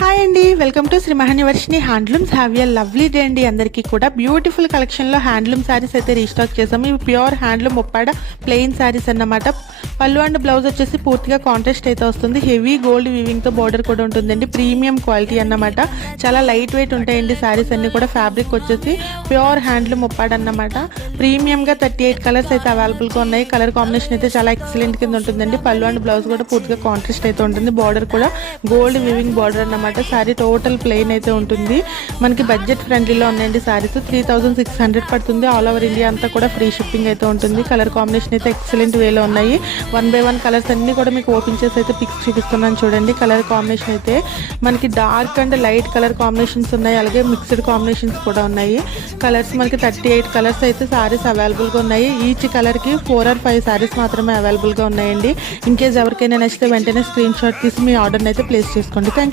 Hi అండి, welcome to Shri మహానివర్షిని handlooms. Have a lovely day అండి. అందరికీ కూడా బ్యూటిఫుల్ కలెక్షన్లో హ్యాండ్లూమ్ శారీస్ అయితే రీస్టాక్ చేసాము. ఇవి pure handloom Muppada plain saris అన్నమాట. పళ్ళు అండ్ బ్లౌజ్ వచ్చేసి పూర్తిగా కాంట్రాస్ట్ అయితే వస్తుంది. హెవీ గోల్డ్ వీవింగ్తో బార్డర్ కూడా ఉంటుందండి. ప్రీమియం క్వాలిటీ అన్నమాట. చాలా లైట్ వెయిట్ ఉంటాయండి శారీస్ అన్ని కూడా. ఫ్యాబ్రిక్ వచ్చేసి ప్యూర్ హ్యాండ్లూమ్ ముప్పాడ అన్నమాట. ప్రీమియంగా 38 కలర్స్ అయితే అవైలబుల్గా ఉన్నాయి. కలర్ కాంబినేషన్ అయితే చాలా ఎక్సలెంట్ కింద ఉంటుందండి. పళ్ళు అండ్ బ్లౌజ్ కూడా పూర్తిగా కాంట్రాస్ట్ అయితే ఉంటుంది. బార్డర్ కూడా గోల్డ్ వీవింగ్ బార్డర్ అన్నమాట. సారీ టోటల్ ప్లెయిన్ అయితే ఉంటుంది. మనకి బడ్జెట్ ఫ్రెండ్లీలో ఉన్నాయండి సారీస్. 3600 పడుతుంది. ఆల్ ఓవర్ ఇండియా అంతా కూడా ఫ్రీ షిప్పింగ్ అయితే ఉంటుంది. కలర్ కాంబినేషన్ అయితే ఎక్సలెంట్ వేలో ఉన్నాయి. 1 by 1 కలర్స్ అన్ని కూడా మీకు ఓపెన్ చేసి అయితే పిక్స్ చూపిస్తున్నాను చూడండి. కలర్ కాంబినేషన్ అయితే మనకి dark and light colour combinations ఉన్నాయి. అలాగే మిక్స్డ్ కాంబినేషన్స్ కూడా ఉన్నాయి. కలర్స్ మనకి 38 కలర్స్ అయితే సారీస్ అవైలబుల్గా ఉన్నాయి. ఈచ్ కలర్కి 4 or 5 సారీస్ మాత్రమే అవైలబుల్గా ఉన్నాయండి. ఇన్ కేస్ ఎవరికైనా నచ్చితే వెంటనే స్క్రీన్ షాట్ తీసి మీ ఆర్డర్ని అయితే ప్లేస్ చేసుకోండి. థ్యాంక్